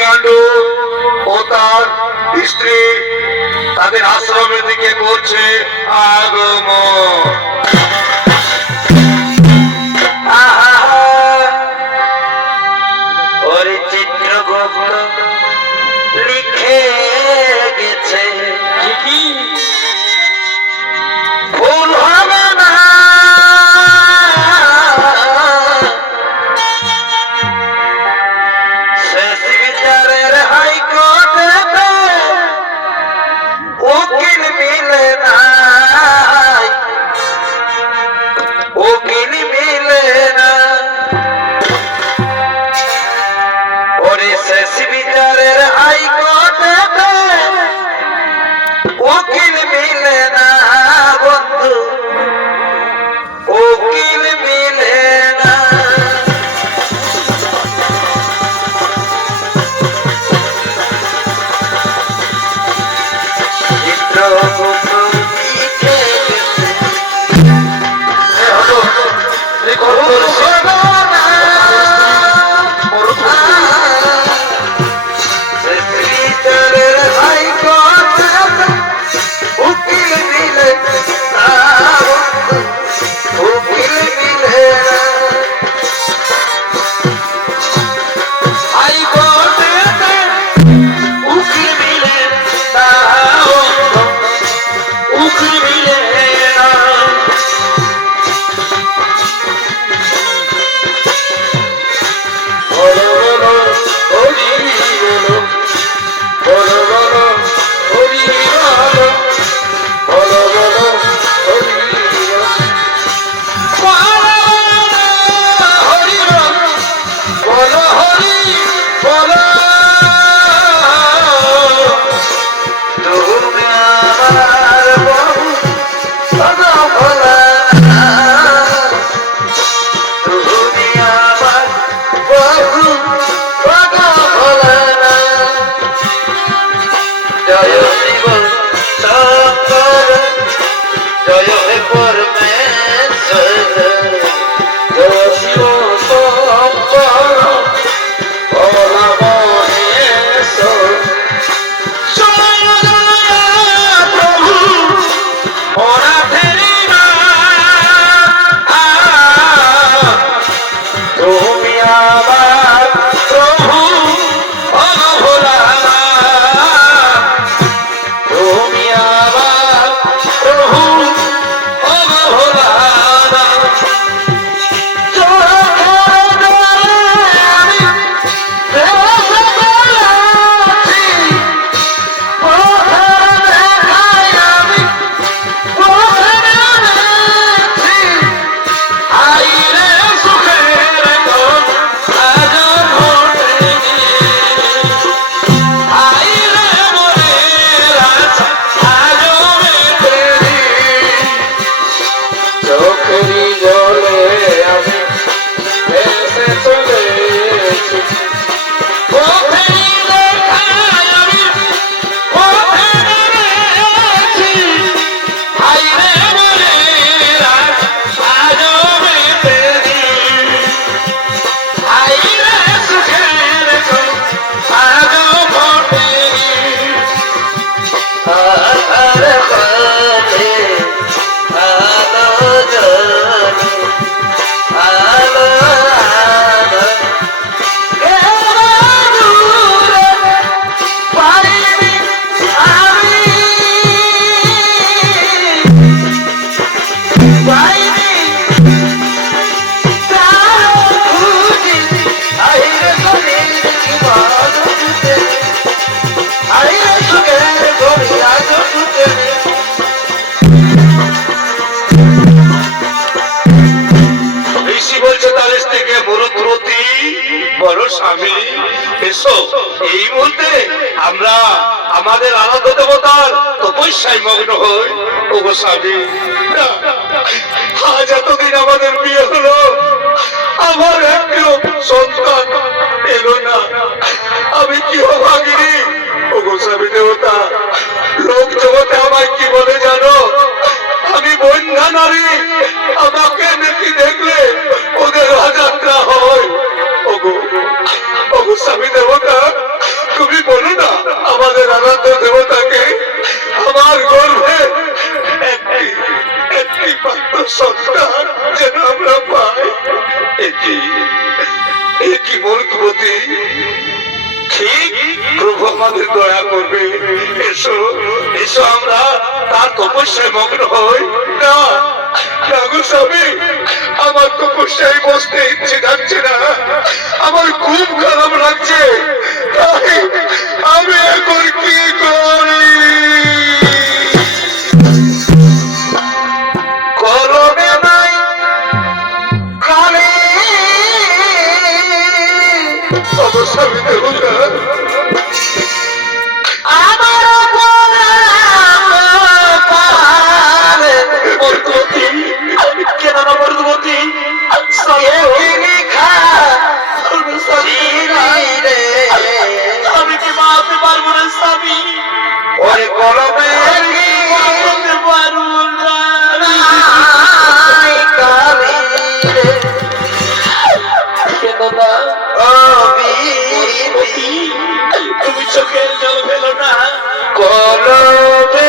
গান্ডু ও তার স্ত্রী তাদের আশ্রমের দিকে করছে আগমন। চিত্রগুপ্ত লিখে গেছে ভুল হবে না, শেষ বিচারের হাইকোর্টে উকিল মিলে না, উকিল মিলে না। ওরে শেষ বিচারের হাইকোর্টে উকিল মিলে না বন্ধু, উকিল মিলে না। চিত্রগুপ্ত লিখে স্বামী এসো, এই মুহূর্তে আমরা আমাদের আরাধ্য দেবতার তপস্যায় মগ্ন হই। ওগো স্বামী, আজ এতদিন আমাদের বিয়ে হলো, আমার একটু সন্তান এলো না, আমি কি অভাগিনী। ওগো স্বামী দেবতা, লোক জগতে আমায় কি বলে জানো? আমি বন্যা নারী, আমাকে নাকি দেখলে ওদের অযাত্রা হয়। ওগো ওগো স্বামী দেবতা, তুমি বলো না আমাদের আরাধ্য দেবতাকে আমার গর্ভে একটি একটি মাত্র সন্তান যেন আমরা পাই। একই মূর্খবতী, ঠিক প্রভু আমাদের দয়া করবে। এসো এসো আমরা তার তপস্যায় মগ্ন হই। না না গো স্বামী, আমার তপস্যায় বসতে ইচ্ছে যাচ্ছে না, আমার খুব খারাপ লাগছে। তাই আমি এখন কি করি? করবে নাই কালে অবশ্যই দেবতা আমার মধুমতি কেন না মধুমতি আমি কি মারতে পারবো না স্বামী? ওরে কলমে মারতে পারবো না কালী রে কেন না তুমি চোখের জল ফেলো না কলমে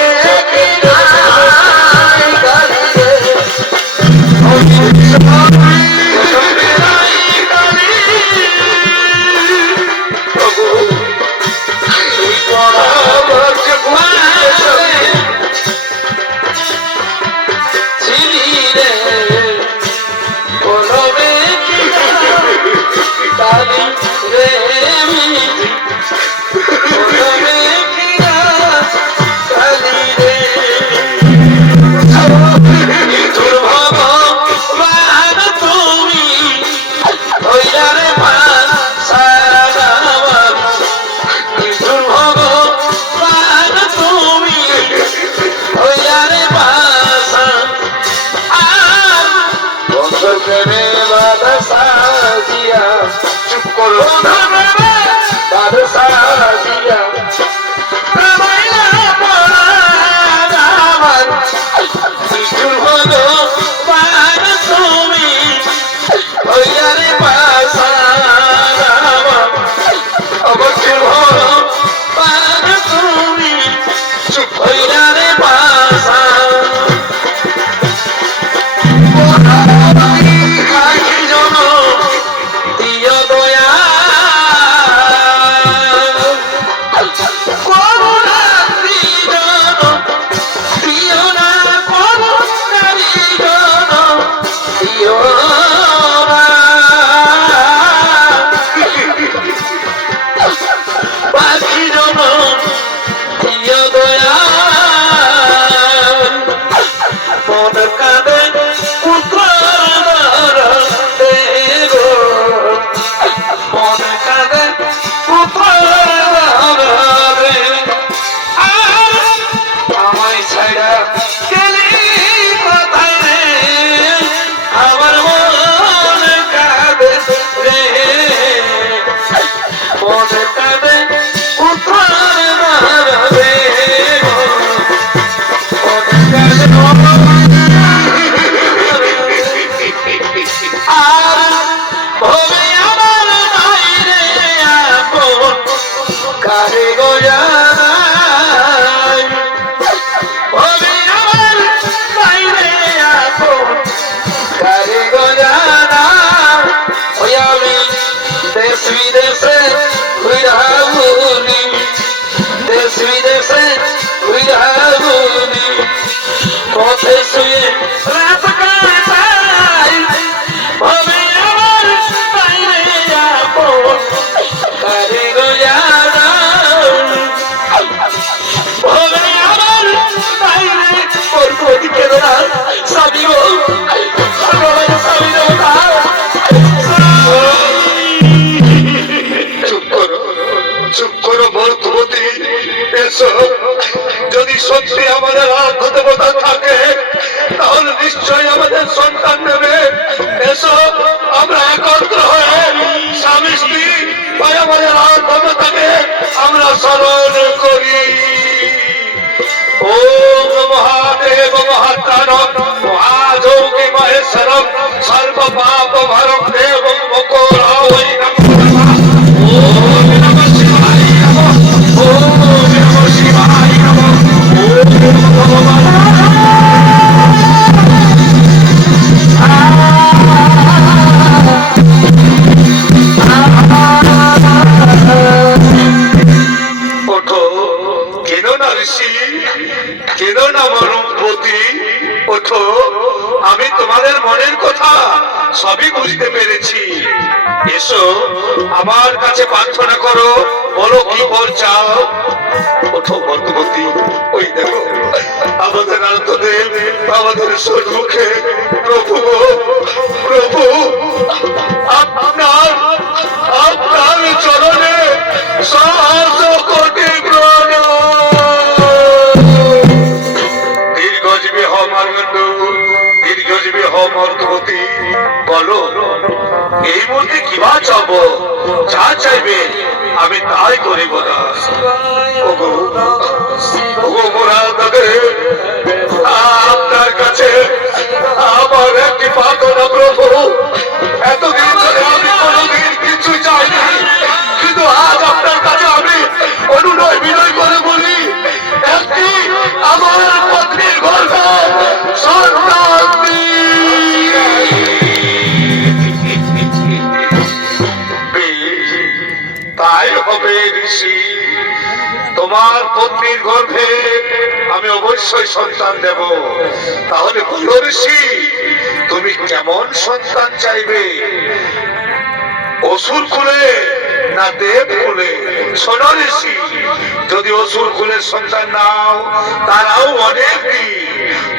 চুপ করো। যদি সত্যি আমাদের আরাধ্য দেবতা থাকে তাহলে নিশ্চয়ই আমাদের সন্তান নেবে। এসো আমরা একত্র হয়ে স্বামী স্ত্রী ভাই আমাদের আরাধ্য দেবতাকে আমরা স্মরণ করি। ওম মহাদেব মহাত্রাণম মহাযোগী মহেশ্বরম সর্ব পাপ ভরম দেবম মুকুরায় নমঃ। ওম নমঃ শিবায় নমঃ। সবই বুঝতে পেরেছি। এসো আমার কাছে প্রার্থনা করো, বলো কি বল চাও। ওঠো ভদ্রবতী, ওই দেখো আমাদের আনন্দদেব আমাদের সম্মুখে। প্রভু প্রভু, আপনার আপনার চরণে সহস্র কোটি প্রণাম। দীর্ঘজীবী হও মার্গণ্ড, দীর্ঘজীবী হও মর্ধবতী। বলো এই মুহূর্তে কি বা চাবো? যা চাইবে আমি তাই করিব না। ওগো ওগো মুরাদদেব, আপনার কাছে আমার একটি প্রার্থনা প্রভু। এতদিন ধরে আমি কোনোদিন কিছু চাইনি, কিন্তু আজ আপনার কাছে আমি অনুনয় বিনয় করে বলি, একটি আমার পত্নীর গর্ভে সন্তান বেশ, তাই হবে ঋষি। তোমার পত্নীর গর্ভে আমি অবশ্যই সন্তান দেব। তাহলে বলো ঋষি, তুমি কেমন সন্তান চাইবে? অসুর কুলে না দেব কুলে? শোনো ঋষি, যদি অসুর কুলের সন্তান নাও তারাও অনেক বীর,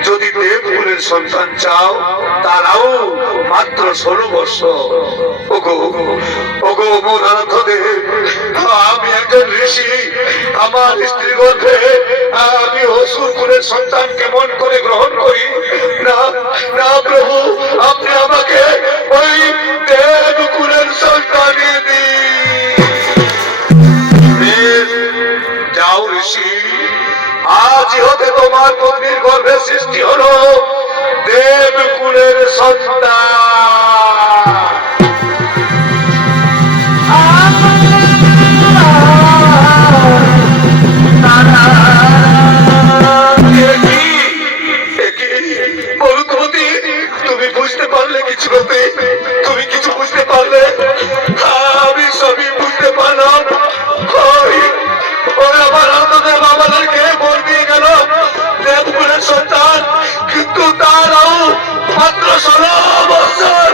যদি দেব কুলের সন্তান চাও তারাও মাত্র 16 বছর। ওগো ওগো মুরাদদেব, আমি একজন ঋষি, আমার স্ত্রী গর্ভে আমি অসুর কুলের সন্তান কেমন করে গ্রহণ করি? না না প্রভু, আপনি আমাকে ওই দেব কুলের সন্তান যাও ঋষি। আজ হতে তোমার পত্নীর গর্ভে সৃষ্টি হলো দেব কুলের সন্তান। তুমি বুঝতে পারলে কিছু? তুমি কিছু বুঝতে পারলে? আমি সবই বুঝতে পারলাম। ওরা আমার আনন্দদেব আমাদেরকে বল দিয়ে গেল দেবকুলের সন্তান, কিন্তু তারাও মাত্র 16 বছর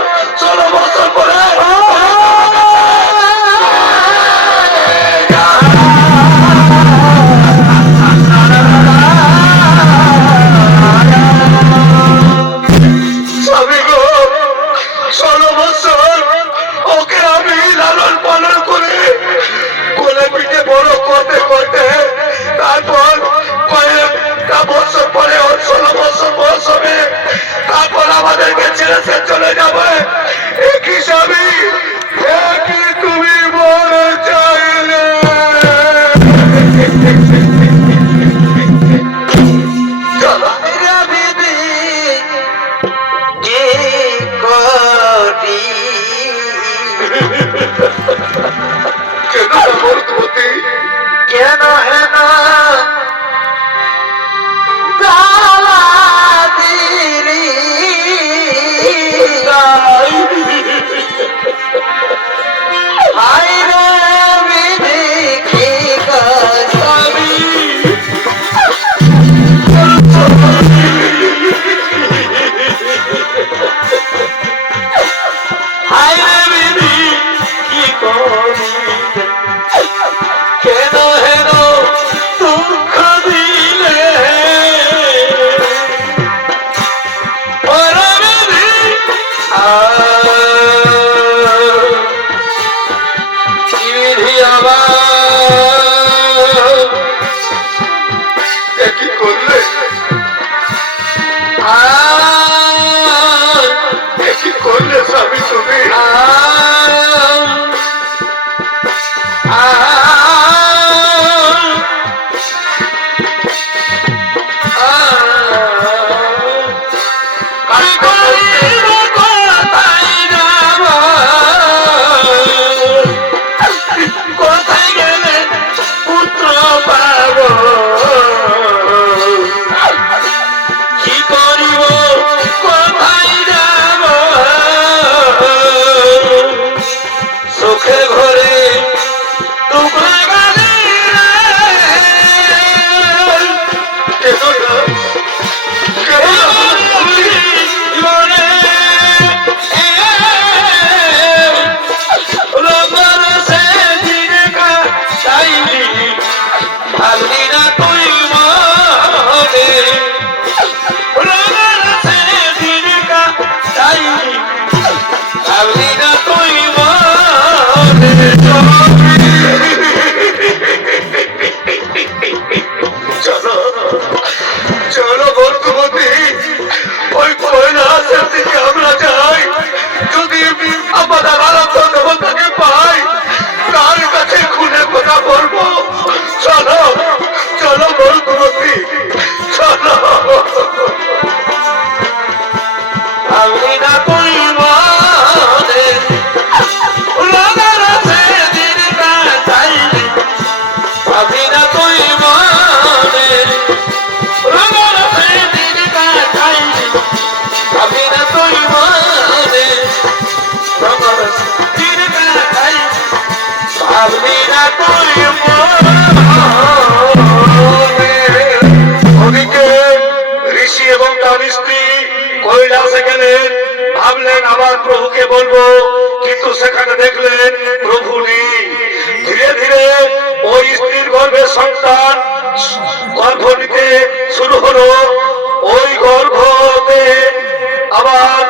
পরে16 বছর ওকে আমি লালন পালন করে কোলে পিঠে বড় করতে করতে, তারপর কয়েকটা বছর পরে ওর 16 বছর বয়স হবে, তারপর আমাদেরকে ছেড়ে সে চলে যাবে। এক হিসাবে একই তুমি বলে চাইলে। কেন হেন দিলি চলো চলো বন্ধুমতি, ওই কৈলাসের দিকে আমরা যাই। যদি আমাদের আরাধ্য দেবতাকে পাই, তার কাছে খুলে কথা বলবো। চলো চলো বন্ধুমতি, চলো। আমি না কইব রঙের সেদিন কাটাইলে, আমি না কইব রঙের সেদিন কাটাইলে, আমি না কইব রঙের সেদিন কাটাইলে, আমি না কইব। ওদিকে ঋষি এবং তার স্ত্রী কৈলাসে গেলেন, ভাবলেন আবার প্রভুকে বলবো, কিন্তু সেখানে দেখলেন প্রভু নেই। ধীরে ধীরে ওই স্ত্রীর গর্ভে সন্তান গর্ভ নিতে শুরু হলো। ওই গর্ভতে আবার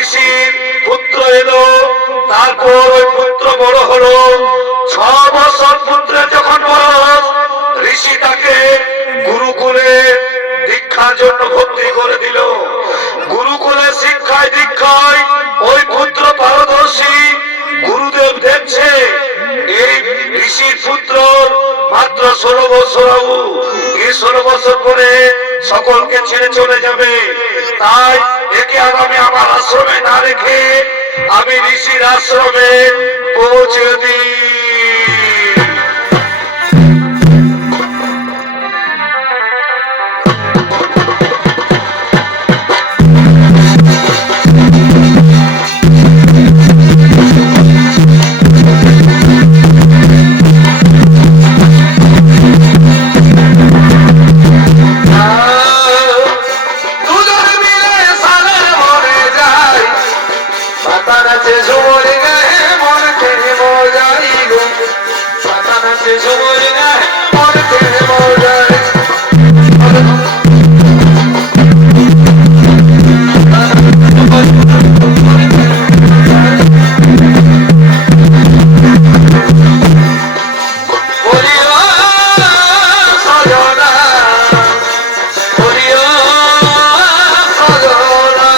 ঋষির পুত্র এলো। তারপর ওই পুত্র বড় হলো। 6 বছর পুত্রের যখন বয়স, ঋষি তাকে গুরুকুলে দীক্ষার জন্য ভর্তি করে দিল। গুরুকুলে শিক্ষায় দীক্ষায় ওই পুত্র পারদর্শী। গুরুদেব দেখছে এই ঋষির পুত্র মাত্র 16 বছর আয়ু, এই 16 বছর পরে সকলকে ছেড়ে চলে যাবে। তাই একে আগামী আমার আশ্রমে না রেখে আমি ঋষির আশ্রমে পৌঁছে দিই। দুজন মিলে সালের মরে যায়, পাতা নাচে ঝুমুর গায়ে মন থেকে মজাই গো, পাতা নাচে ঝুমুর গায়ে মন থেকে মজাই। বলিও সজনা, বলিও সজনা,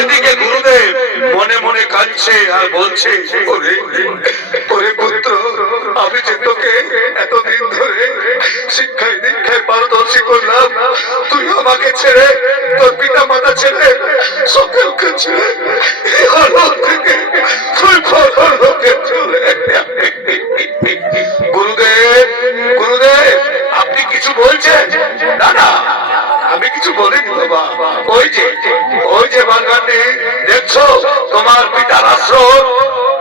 এদিকে গুরুদেব মনে মনে কাঁদছে আর বলছে, ওরে ওরে পুত্র, আমি যে তোকে এতদিন ধরে শিক্ষায় দীক্ষায় পারদর্শী করলাম, তুই আমাকে ছেড়ে, তোর পিতা মাতা ছেড়ে, সকলকে ছেড়ে এই আলোক থেকে তুই পরলোকে চলে। গুরুদেব গুরুদেব, আপনি কিছু বলছেন? না না, আমি কিছু বলিনি বাবা। ওই যে বাগানে দেখছো তোমার পিতার আশ্রম,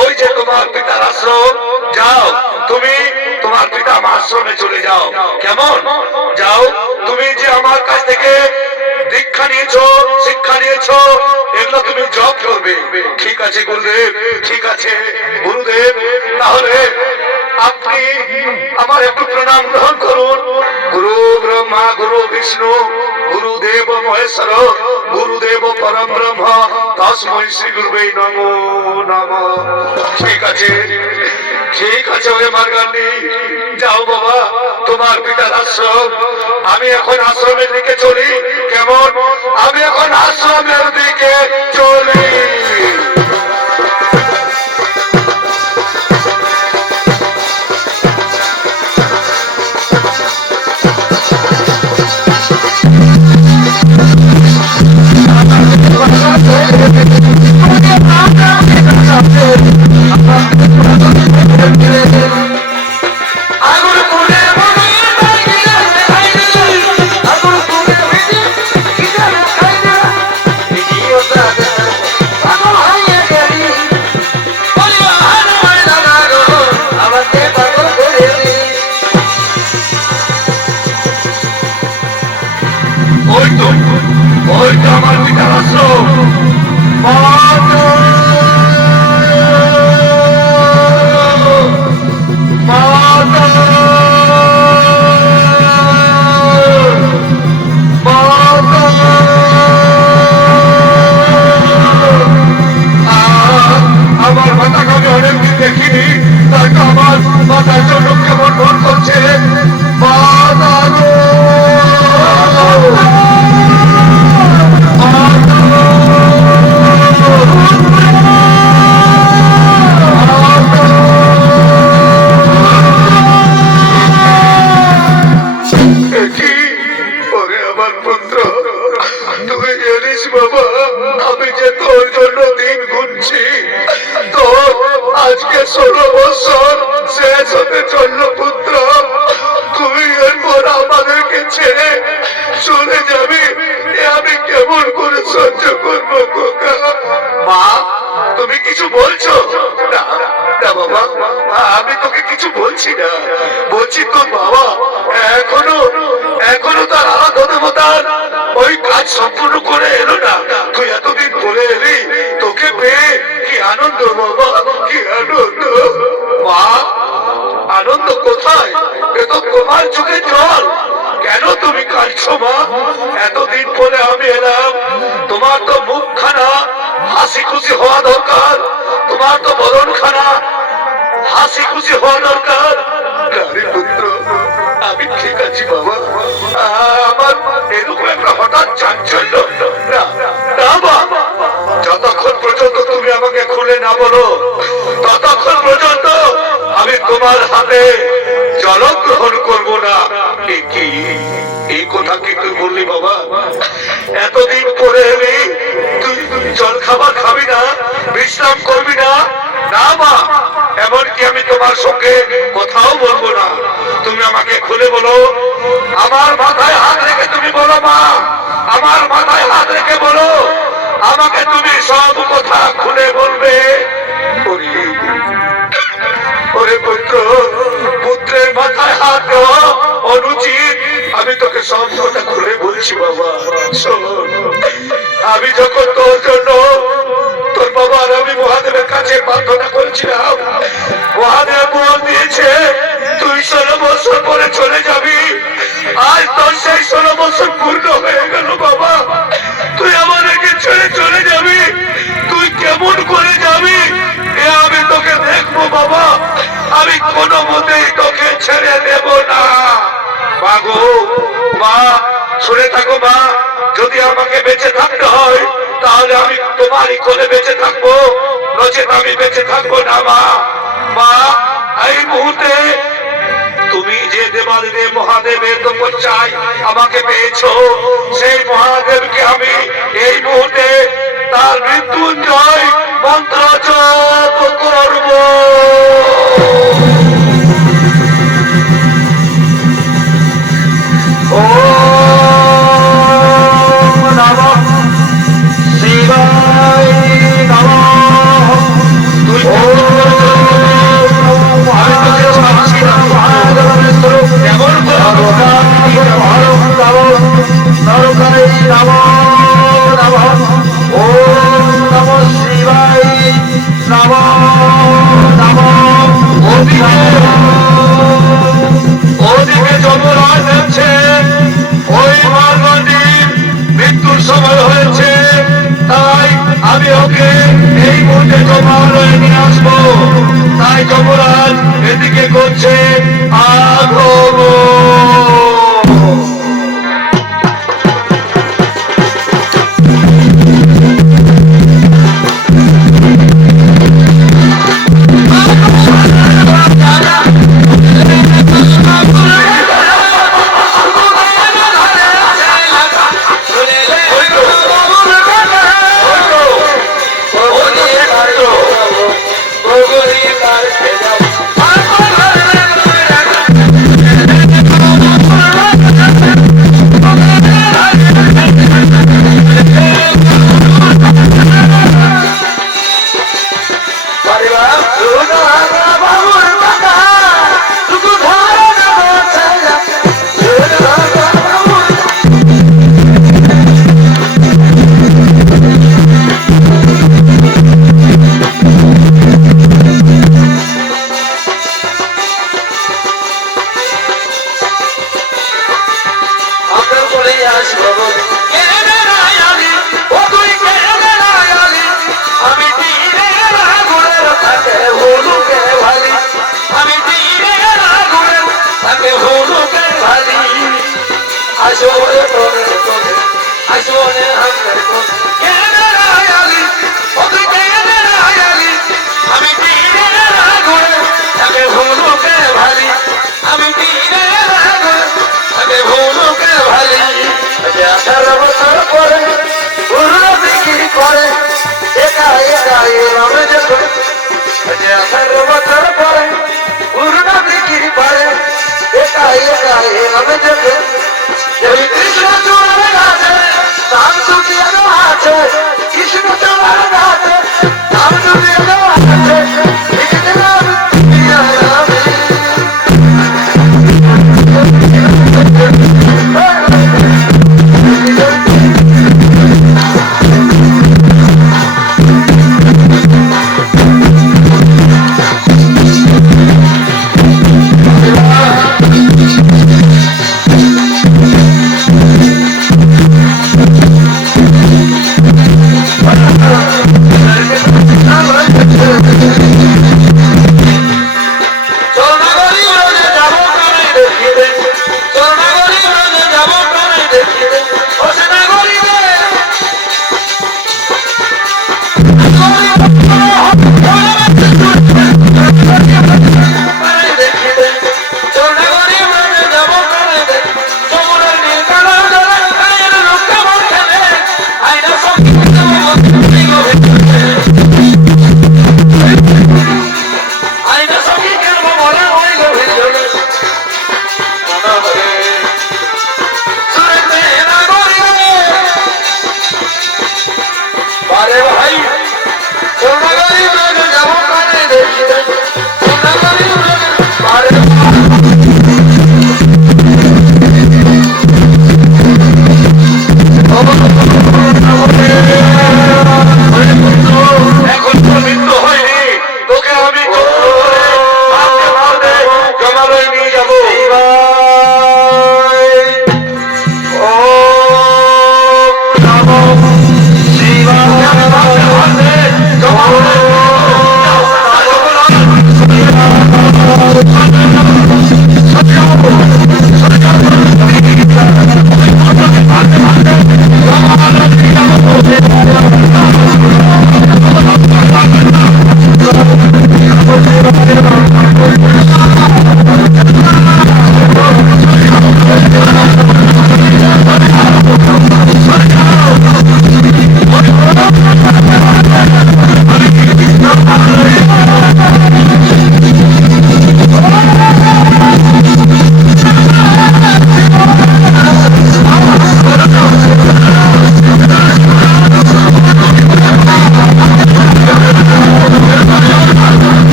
ওই যে তোমার পিতার আশ্রম, যাও তুমি তোমার পিতা আশ্রমে চলে যাও। কেমন? যাও, তুমি যে আমার কাছ থেকে দীক্ষা নিয়েছো, শিক্ষা নিয়েছো, এগুলো তুমি জপ করবে। ঠিক আছে গুরুদেব, ঠিক আছে গুরুদেব। তাহলে আপনি আমার একটু প্রণাম গ্রহণ করুন। গুরু ব্রহ্মা গুরু বিষ্ণু গুরুদেব মহেশ্বর গুরুদেব পরম ব্রহ্ম তস্मै শ্রী গুরুবে নমো নমঃ। ঠিক আছে ঠিক আছে, ওরে মার্গান্ডি, যাও বাবা, তোমার পিতার আশ্রম। আমি এখন আশ্রমের দিকে চলি। কেমন? আমি এখন আশ্রমের দিকে চলি। ওই তো আমার পিতার আশ্রম। আমার মাতাকে আমি অনেকদিন দেখিনি, তাই তো আমার মাতার জন্য কেমন মন করছে। মাতা গো, আমার পুত্র, তুই জানিস বাবা, আমি যে তোর জন্য দিন গুনছি। তো আজকে 16 বছর শেষ হতে চললো পুত্র। তুই এরপর আমাদেরকে ছেড়ে চলে যাবি, আমি কেমন করে সহ্য করবো খোকা? মা, তুমি কিছু বলছো? না না বাবা, আমি তোকে কিছু বলছি না। বলছি তোর বাবা এখনো তার আরাধনা দেবতার ওই কাজ সম্পূর্ণ করে এলো না। তুই এতদিন পরে এলি, তোকে পেয়ে কি আনন্দ বাবা, কি আনন্দ। মা, আনন্দ কোথায়? এ তো তোমার চোখে জল। কেন তুমি কাঁদছো মা? এতদিন পরে আমি এলাম, তোমার তো মুখখানা হাসি খুশি হওয়া দরকার, তোমার তো বদনখানা হাসি খুশি হওয়া দরকার। পুত্র, আমি ঠিক আছি বাবা। আমার এরকম একটা হঠাৎ চাঞ্চল্য না বাবা। যতক্ষণ পর্যন্ত তুমি আমাকে খুলে না বলো, ততক্ষণ পর্যন্ত আমি তোমার হাতে জল গ্রহণ করবো না। এই কথা কি তুই বললি বাবা? এতদিন পরে এলি, তুই জল খাবার খাবি না, বিশ্রাম করবি না? না মা, এমনকি আমি তোমার সঙ্গে কথাও বলবো না। তুমি আমাকে খুলে বলো, আমার মাথায় হাত রেখে তুমি বলো মা, আমার মাথায় হাত রেখে বলো, আমাকে তুমি সব কথা খুলে বলবে। ওরে পুত্র, পুত্রের মাথায় হাত দেওয়া অনুচিত। আমি তোকে সব কথা খুলে বলছি বাবা। শোন, আমি যখন তোর জন্য তোর বাবা আর আমি মহাদেবের কাছে প্রার্থনা করেছিলাম, মহাদেব বল দিয়েছে তুই 16 বছর পরে চলে যাবি। আজ তোর সেই 16 বছর পূর্ণ হয়ে গেল বাবা। তুই আমাদেরকে ছেড়ে চলে যাবি, তুই কেমন করে যাবি এ আমি তোকে দেখবো বাবা। আমি কোনো মতেই তোকে ছেড়ে দেব না। মা গো, মা শুনে থাকো মা, যদি আমাকে বেঁচে থাকতে হয় তাহলে আমি তোমারই কোলে বেঁচে থাকবো, নচেত আমি বেঁচে থাকবো না মা। মা, এই মুহূর্তে তুমি যে দেবাদিদেব মহাদেবের তপস্যায় আমাকে পেয়েছো, সেই মহাদেবকে আমি এই মুহূর্তে তার মৃত্যুঞ্জয় মন্ত্র জপ করব। ওম নমঃ শিবায় নমঃ। তুই ওদিকে যমরাজ যাচ্ছে, ওই মালবাদীর মৃত্যুর সময় হয়েছে, তাই আমি ওকে এই মুহূর্তে যমালয়ে নিয়ে আসবো। তাই যমরাজ এদিকে করছে আগমন।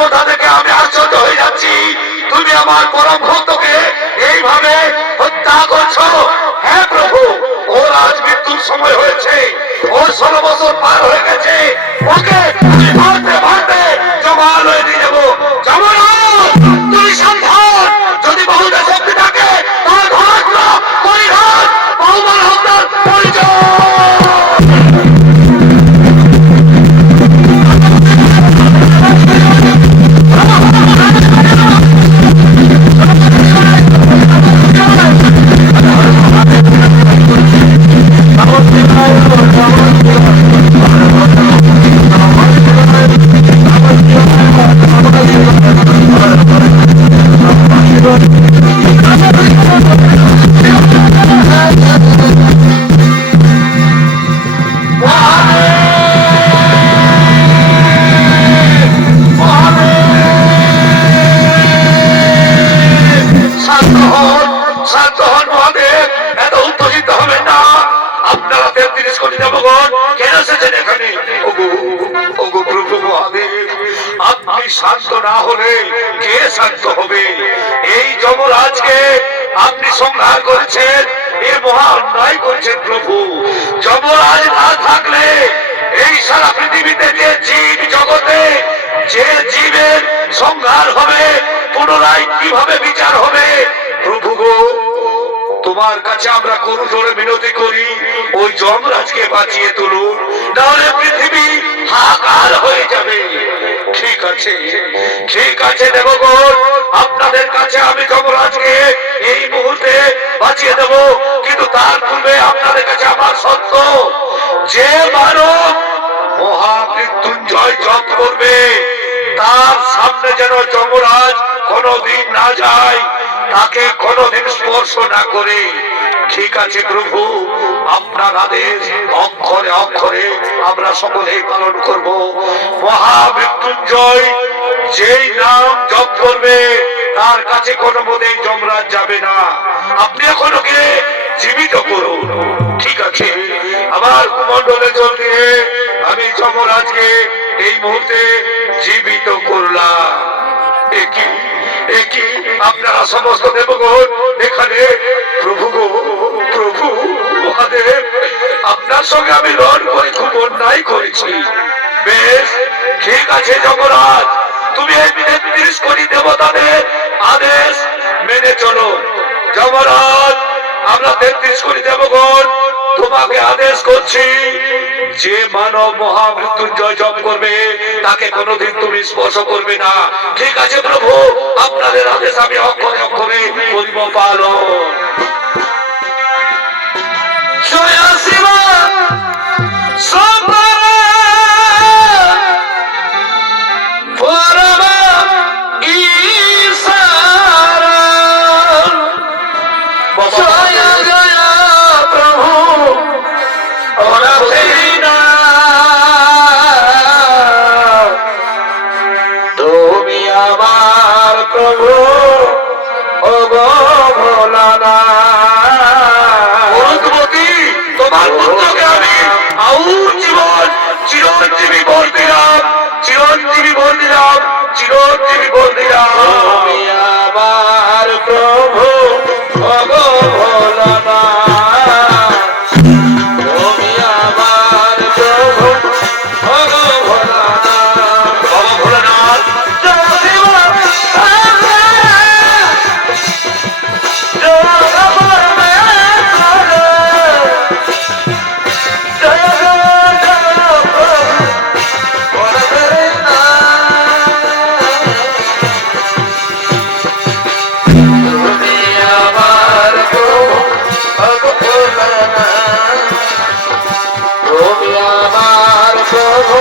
কথা থেকে আমি আশ্চর্য হয়ে যাচ্ছি, তুমি আমার পরম ভক্তকে এইভাবে হত্যা করছো। হ্যাঁ প্রভু, ওর আজ মৃত্যুর সময় হয়েছে, ওর 16 বছর পার হয়ে গেছে, ওকে আমি মারতে মারতে জমালয়ে দিয়ে যাবো। যমরাজ, তুমি সাবধান, যদি বহুদের শক্তি থাকে তাহলে ধরাত্র পরিধান বহুমান হত্যার পরিচয়। শান্ত না হলে কে শান্ত হবে? এই যমরাজকে আপনি সংহার করেছেন, এ মহা অন্যায় করেছেন প্রভু। যমরাজ না থাকলে এই সারা পৃথিবীতে যে জীব জগতে যে জীবের সংহার হবে, পুনরায় কিভাবে বিচার হবে? প্রভু গো, তোমার কাছে আমরা করু জোরে মিনতি করি, ওই যমরাজকে বাঁচিয়ে তুলুন, নাহলে পৃথিবী হাহাকার হয়ে যাবে। ঠিক আছে, ঠিক আছে দেবগণ, আপনাদের কাছে আমি যমরাজকে এই মুহূর্তে বাঁচিয়ে দেব, কিন্তু তার পূর্বে আপনাদের কাছে আমার সত্য, যে মানব মহামৃত্যুঞ্জয় জপ করবে তার সামনে যেন যমরাজ কোনদিন না যায়, তাকে কোনদিন স্পর্শ না করে। ঠিক আছে প্রভু, আপনার আদেশ অক্ষরে অক্ষরে আমরা সকলেই পালন করব। মহামৃত্যুঞ্জয় যেই নাম জপ করবে তার কাছে কোনো মতেই যমরাজ যাবে না। আপনি এখন ওকে জীবিত করুন। ঠিক আছে, আমার কুমণ্ডলে জল দিয়ে আমি যমরাজকে এই মুহূর্তে জীবিত করলাম। একই একই আপনারা সমস্ত দেবগণ এখানে, প্রভু গো, প্রভু মহাদেব, আপনার সঙ্গে আমি রণ করে খুব অন্যায় করেছি। বেশ, ঠিক আছে যমরাজ, তুমি এই 33 কোটি দেবতাদের আদেশ মেনে চলো। যমরাজ, আমরা 33 কোটি দেবগণ তোমাকে আদেশ করছি, যে মানব মহামৃত্যুঞ্জয় জপ করবে তাকে কোনোদিন তুমি স্পর্শ করবে না। ঠিক আছে প্রভু, আপনাদের আদেশ আমি অক্ষরে অক্ষরে করিব পালন। জয় শিব পরম ঈশারা, জয় জয় প্রভু অরথিনা, তুমি আমার প্রভু ও গো ভোলানা। তোমার পুত্রকে আমি আউর জীবন চিরঞ্জীবী বল দিলাম, চিরঞ্জীবী বল দিলাম, চিরঞ্জীবী বল দিলাম। তুমি আমার প্রভু ও গো ভোলানা, তুমি আমার প্রভু ও গো ভোলানা। বাবা ভোলানাথ, তুমি আমার প্রভু